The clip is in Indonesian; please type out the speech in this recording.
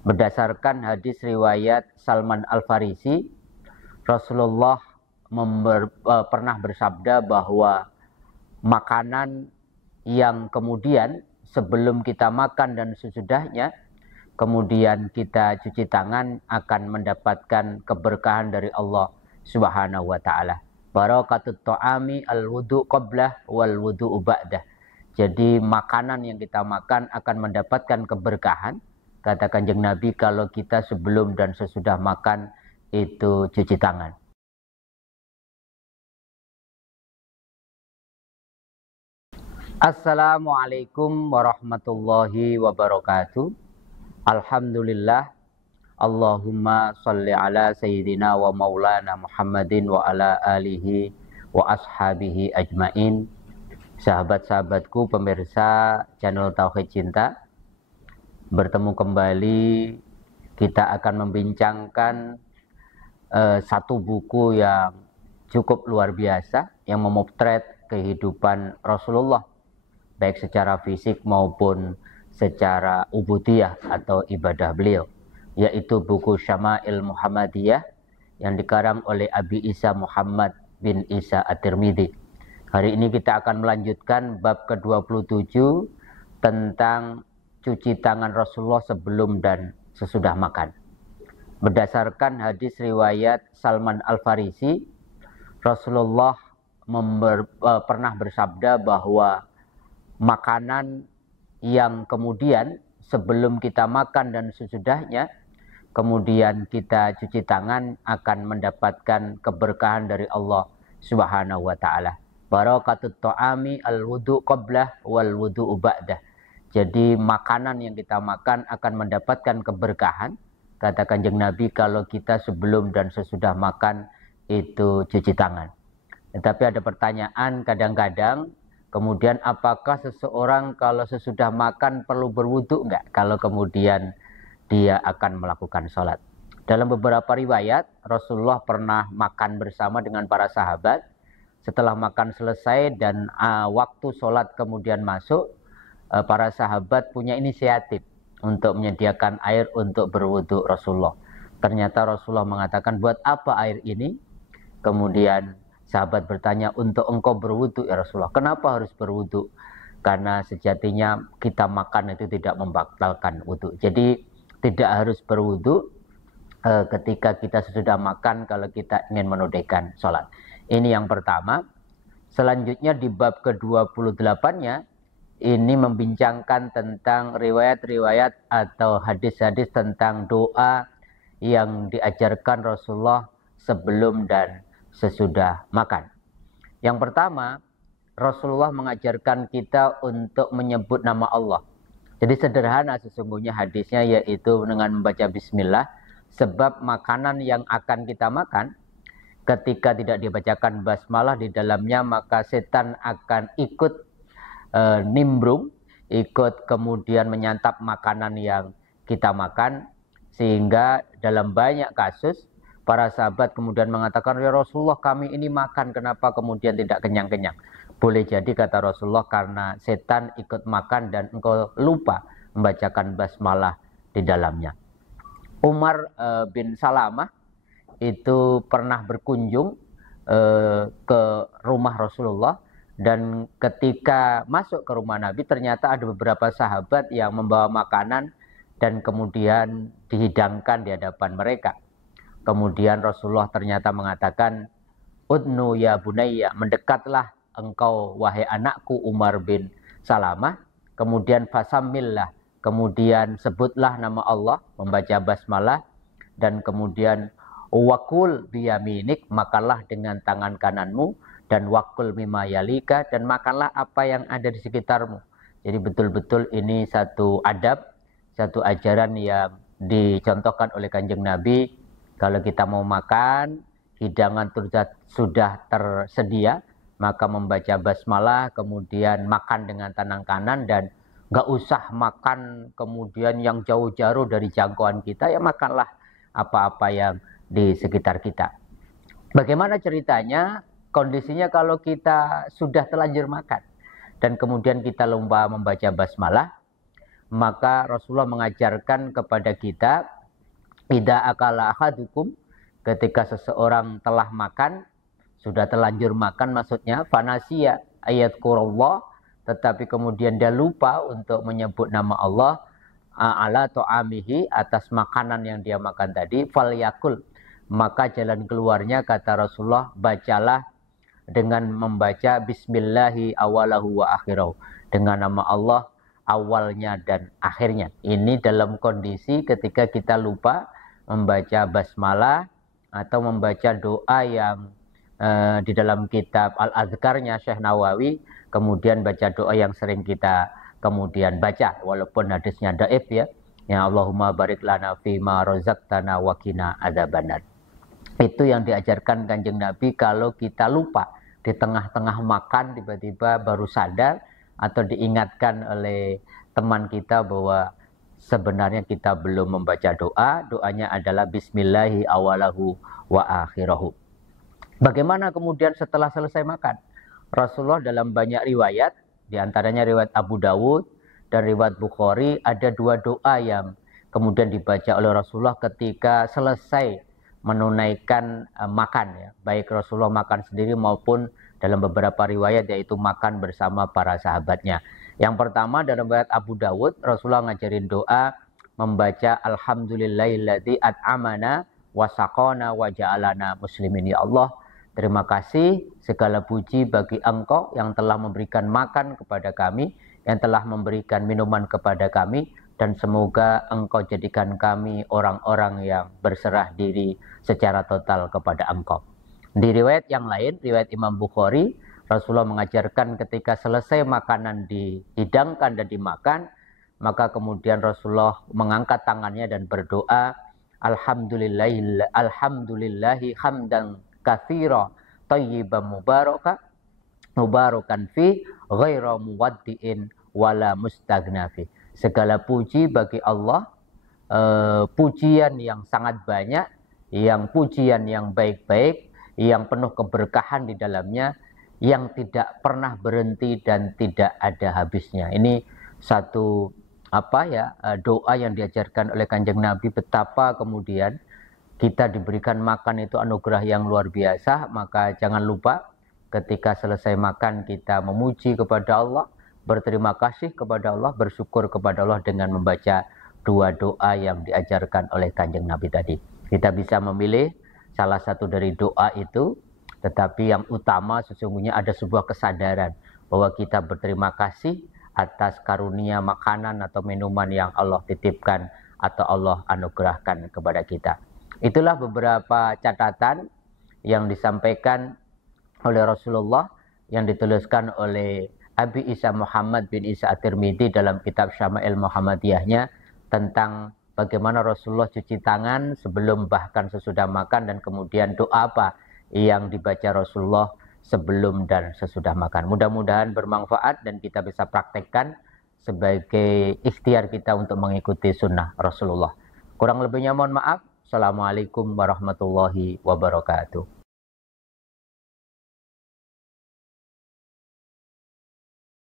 Berdasarkan hadis riwayat Salman Al-Farisi, Rasulullah pernah bersabda bahwa makanan yang kemudian sebelum kita makan dan sesudahnya kemudian kita cuci tangan akan mendapatkan keberkahan dari Allah Subhanahu wa taala. Barakatut ta'ami al-wudu qablah wal wudu ba'dah. Jadi makanan yang kita makan akan mendapatkan keberkahan, kata Kanjeng Nabi, kalau kita sebelum dan sesudah makan itu cuci tangan. Assalamualaikum warahmatullahi wabarakatuh. Alhamdulillah. Allahumma salli ala sayyidina wa maulana Muhammadin wa ala alihi wa ashabihi ajmain. Sahabat-sahabatku pemirsa channel Tauhid Cinta, bertemu kembali. Kita akan membincangkan satu buku yang cukup luar biasa yang memotret kehidupan Rasulullah, baik secara fisik maupun secara ubudiyah atau ibadah beliau, yaitu buku Syama'il Muhammadiyah yang dikarang oleh Abi Isa Muhammad bin Isa At-Tirmidzi. Hari ini kita akan melanjutkan bab ke-27 tentang cuci tangan Rasulullah sebelum dan sesudah makan. Berdasarkan hadis riwayat Salman Al-Farisi, Rasulullah pernah bersabda bahwa makanan yang kemudian sebelum kita makan dan sesudahnya kemudian kita cuci tangan akan mendapatkan keberkahan dari Allah Subhanahu wa taala. Barakatut ta'ami al-wudu qablah wal wudu ba'dah. Jadi makanan yang kita makan akan mendapatkan keberkahan, kata Kanjeng Nabi, kalau kita sebelum dan sesudah makan itu cuci tangan. Tetapi ada pertanyaan kadang-kadang, kemudian apakah seseorang kalau sesudah makan perlu berwudu enggak kalau kemudian dia akan melakukan sholat? Dalam beberapa riwayat, Rasulullah pernah makan bersama dengan para sahabat. Setelah makan selesai dan waktu sholat kemudian masuk, para sahabat punya inisiatif untuk menyediakan air untuk berwudu Rasulullah. Ternyata Rasulullah mengatakan, buat apa air ini? Kemudian sahabat bertanya, untuk engkau berwudu ya Rasulullah. Kenapa harus berwudu? Karena sejatinya kita makan itu tidak membatalkan wudu. Jadi tidak harus berwudu ketika kita sudah makan kalau kita ingin menunaikan sholat. Ini yang pertama. Selanjutnya di bab ke-28-nya ini membincangkan tentang riwayat-riwayat atau hadis-hadis tentang doa yang diajarkan Rasulullah sebelum dan sesudah makan. Yang pertama, Rasulullah mengajarkan kita untuk menyebut nama Allah. Jadi sederhana sesungguhnya hadisnya, yaitu dengan membaca bismillah, sebab makanan yang akan kita makan ketika tidak dibacakan basmalah di dalamnya, maka setan akan ikut nimbrung, ikut kemudian menyantap makanan yang kita makan, sehingga dalam banyak kasus para sahabat kemudian mengatakan, ya Rasulullah, kami ini makan, kenapa kemudian tidak kenyang-kenyang? Boleh jadi, kata Rasulullah, karena setan ikut makan dan engkau lupa membacakan basmalah di dalamnya. Umar bin Salamah itu pernah berkunjung ke rumah Rasulullah, dan ketika masuk ke rumah Nabi ternyata ada beberapa sahabat yang membawa makanan dan kemudian dihidangkan di hadapan mereka. Kemudian Rasulullah ternyata mengatakan, udnu ya bunayya, mendekatlah engkau wahai anakku Umar bin Salamah, kemudian fasamillah, kemudian sebutlah nama Allah, membaca basmalah, dan kemudian wakul biyaminik, makanlah dengan tangan kananmu, dan wakul mimma yalika, dan makanlah apa yang ada di sekitarmu. Jadi betul-betul ini satu adab, satu ajaran yang dicontohkan oleh Kanjeng Nabi. Kalau kita mau makan, hidangan sudah tersedia, maka membaca basmalah, kemudian makan dengan tangan kanan, dan nggak usah makan kemudian yang jauh-jauh dari jangkauan kita, ya makanlah apa-apa yang di sekitar kita. Bagaimana ceritanya? Kondisinya kalau kita sudah terlanjur makan dan kemudian kita lupa membaca basmalah, maka Rasulullah mengajarkan kepada kita, idza akala ahadukum, ketika seseorang telah makan, sudah terlanjur makan maksudnya, fanasiya ayat qurallah, tetapi kemudian dia lupa untuk menyebut nama Allah, ala ta'amihi, atas makanan yang dia makan tadi, falyakul, maka jalan keluarnya kata Rasulullah, bacalah dengan membaca bismillahi awalahu wa akhirahu, dengan nama Allah awalnya dan akhirnya. Ini dalam kondisi ketika kita lupa membaca basmalah atau membaca doa yang di dalam kitab Al-Adhkarnya Syekh Nawawi, kemudian baca doa yang sering kita kemudian baca walaupun hadisnya dhaif ya. Ya Allahumma barik lana fima razaqtana wa qina adzabannar. Itu yang diajarkan Kanjeng Nabi kalau kita lupa di tengah-tengah makan tiba-tiba baru sadar atau diingatkan oleh teman kita bahwa sebenarnya kita belum membaca doa, doanya adalah bismillahi awalahu wa akhirahu. Bagaimana kemudian setelah selesai makan? Rasulullah dalam banyak riwayat, diantaranya riwayat Abu Dawud dan riwayat Bukhari, ada dua doa yang kemudian dibaca oleh Rasulullah ketika selesai menunaikan makan ya. Baik Rasulullah makan sendiri maupun dalam beberapa riwayat yaitu makan bersama para sahabatnya. Yang pertama dalam riwayat Abu Dawud, Rasulullah ngajarin doa membaca alhamdulillahilladzi at'amana wa saqana wa ja'alana muslimin. Ya Allah, terima kasih, segala puji bagi Engkau yang telah memberikan makan kepada kami, yang telah memberikan minuman kepada kami, dan semoga Engkau jadikan kami orang-orang yang berserah diri secara total kepada Engkau. Di riwayat yang lain, riwayat Imam Bukhari, Rasulullah mengajarkan ketika selesai makanan dihidangkan dan dimakan, maka kemudian Rasulullah mengangkat tangannya dan berdoa, alhamdulillahi hamdan katsira thayyiban mubarakan fi ghaira muwaddi'in wala mustaghna fi. Segala puji bagi Allah, pujian yang sangat banyak, yang pujian yang baik-baik, yang penuh keberkahan di dalamnya, yang tidak pernah berhenti dan tidak ada habisnya. Ini satu doa yang diajarkan oleh Kanjeng Nabi, betapa kemudian kita diberikan makan itu anugerah yang luar biasa. Maka jangan lupa ketika selesai makan kita memuji kepada Allah, berterima kasih kepada Allah, bersyukur kepada Allah dengan membaca dua doa yang diajarkan oleh Kanjeng Nabi tadi. Kita bisa memilih salah satu dari doa itu, tetapi yang utama sesungguhnya ada sebuah kesadaran bahwa kita berterima kasih atas karunia makanan atau minuman yang Allah titipkan atau Allah anugerahkan kepada kita. Itulah beberapa catatan yang disampaikan oleh Rasulullah yang dituliskan oleh Abi Isa Muhammad bin Isa At-Tirmidzi dalam kitab Syama'il Muhammadiyahnya tentang bagaimana Rasulullah cuci tangan sebelum bahkan sesudah makan, dan kemudian doa apa yang dibaca Rasulullah sebelum dan sesudah makan. Mudah-mudahan bermanfaat dan kita bisa praktekkan sebagai ikhtiar kita untuk mengikuti sunnah Rasulullah. Kurang lebihnya mohon maaf. Assalamualaikum warahmatullahi wabarakatuh.